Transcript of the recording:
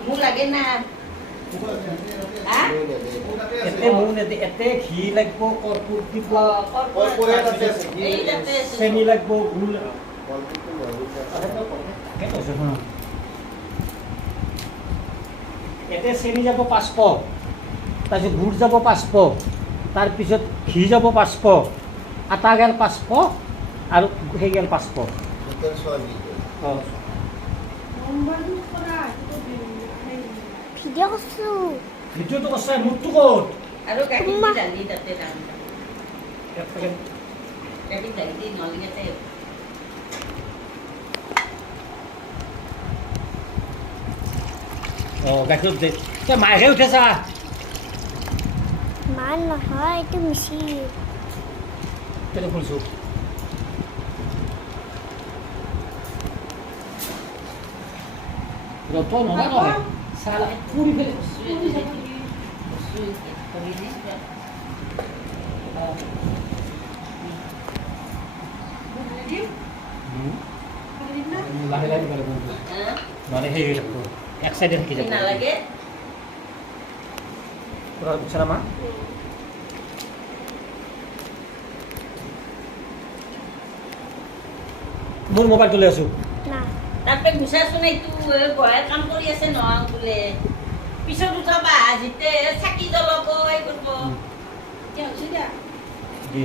Mu lagi na. Ha? Ete muna ete ঘি লাগবো কৰ্পূৰ দিব চেনি লাগবো গুড় এতে চেনি যাব 500 তাৰপিছত গুড় যাব 500 তাৰপিছত ঘি যাব 500 আটা গেল 500 আৰু সেই গেল 500 ভিডিঅ' কৰছোঁ ভিডিঅ'টো আছে মোৰটো ক'ত Aduh kaki tidak di tapi dalam. Kaki tidak di nolnya teh. গাখীৰ দে তই মাইহে উঠেছা মান নহয় এইটো মিচিন কেনে খুলিছোঁ তই নহয় নহয় চালা পুৰি ফেলে লাহে লাহে দিব লাগিব নহ'লে সেই হৈ যাব এক চাইডে থাকি যাব Nalarge. পুৰা বিচনা মা মোৰ মোবাইলটো লৈ আছোঁ না Tapi bisa sunai itu boleh kampur ya senang boleh. Bisa tu coba, jadi sakit kalau boy berbo. Ya sudah. দি